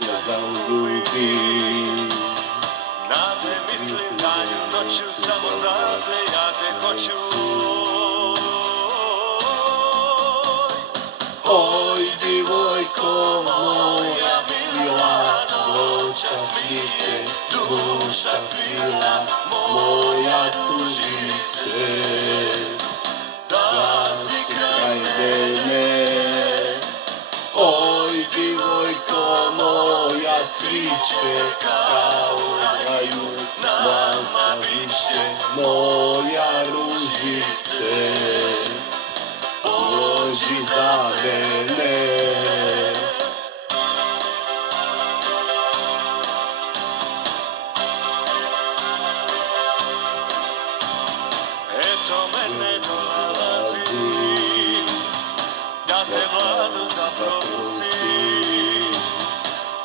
se zaljubi. Na te mislim danju noću, samo za se ja te hoću. Oj, divojko moja mila, noćas mi je duša svila, moja tužice, da si kraj mene. Oj, divojko moja, cviće kao raju, nama biće moja ružice, pođi za mene. Eto mene dolazi, da te Vladu zaprosi.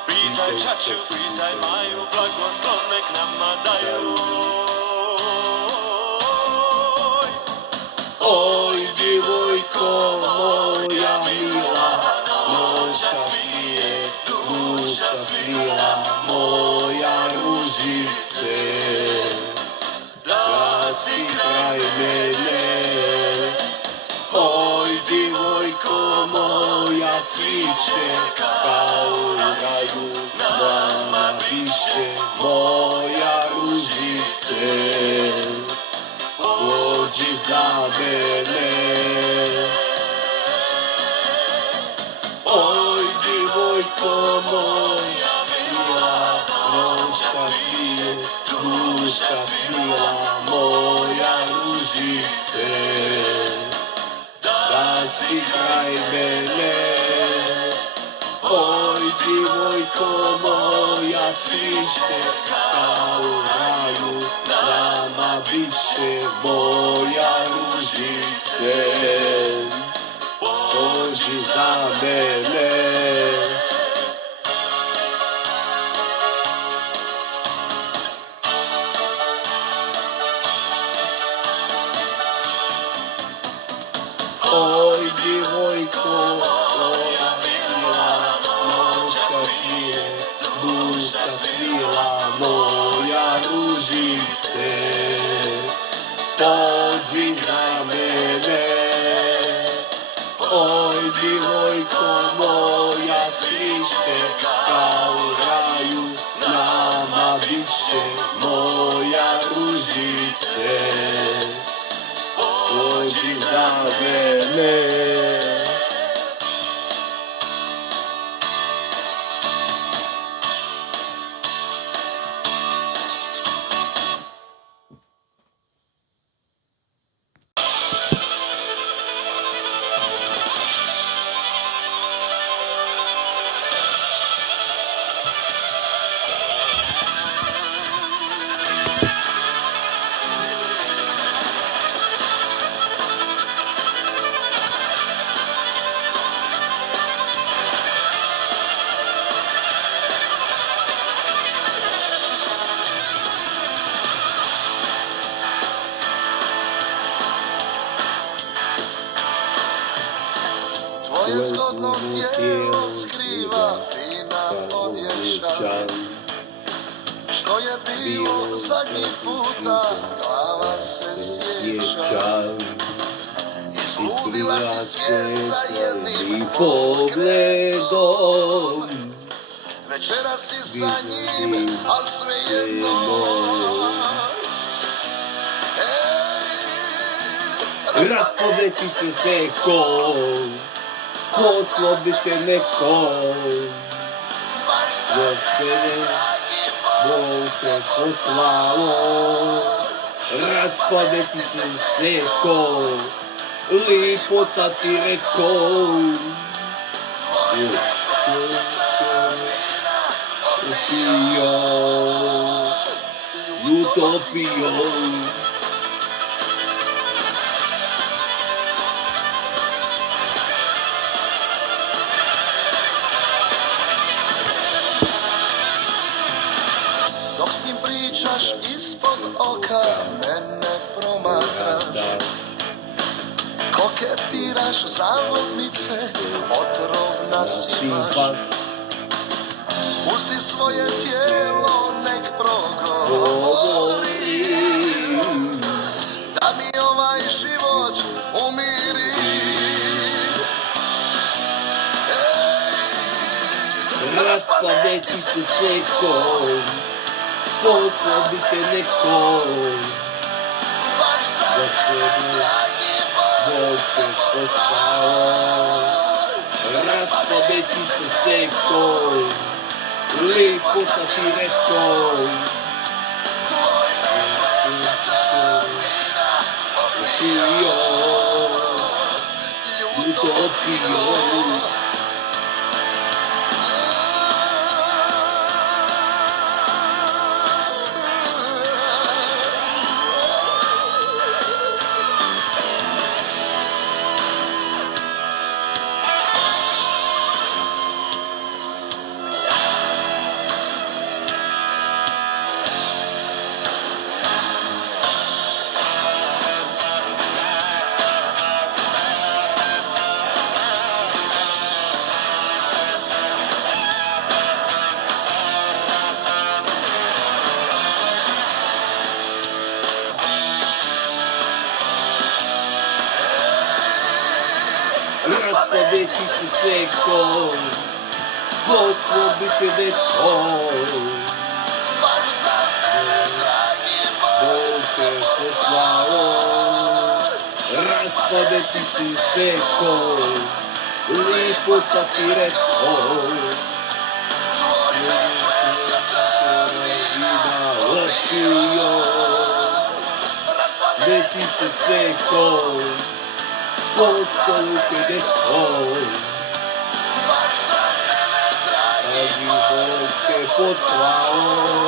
Pitaj čaču, pitaj Maju, blagoslov nek nama daju. Oj, divojko moja mila, noćas mi je duša svila, moja ružice, da si kraj mene. Oj, divojko moja, cviće kao raju, nama biće moja ružice, pođi za mene. Oj, divojko moja mila, noćas mi je duša svila, moja ružice, da si kraj mene. Oj, divojko moja, cviće kao raju, nama biće moja ružice, pođi za mene. Oj, divojko moja mila, noćas mi je duša svila, moja ružice, pođi za mene. Oj, divojko moja, cviće kao raju, nama biće moja ružice, pođi za mene. Tvoje zgodno tijelo skriva fina odjeća. Što je bilo zadnji puta, glava se sjeća. Izludila si svijet sa jednim pogledom. Večera si za njim, al svejedno. Raspodeti se seko, poslobite neko. Za tebe Bog te poslao. Raspodeti se seko, lipo sa ti reko. Utopio. Dok s njim pričaš ispod oka, mene promatraš. Koketiraš zavodnice, otrovna si baš. svoje tijelo nek progovori, da mi ovaj život umiri. Raspade ti se sekom, poslao te nekom, Baš za mene, dragi Bog te poslao. Raspade ti se sekom, lepo sa ti rekao. Tvoj me presečan vina opio, ljuto opio. Raspade ti se sekom, poslao te nekom, Baš za mene, dragi Bog te poslao. Raspade ti se sekom, lepo sa ti rekao. tvoj me presečan vina Opio, raspade ti se sekom, poslao te nekom. baš za mene, dragi Bog te poslao,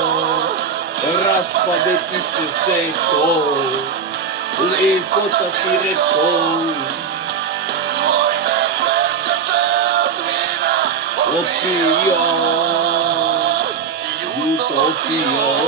raspade ti se sekom, lepo sa ti rekao. tvoj me presečan vina Opio, ljuto opio.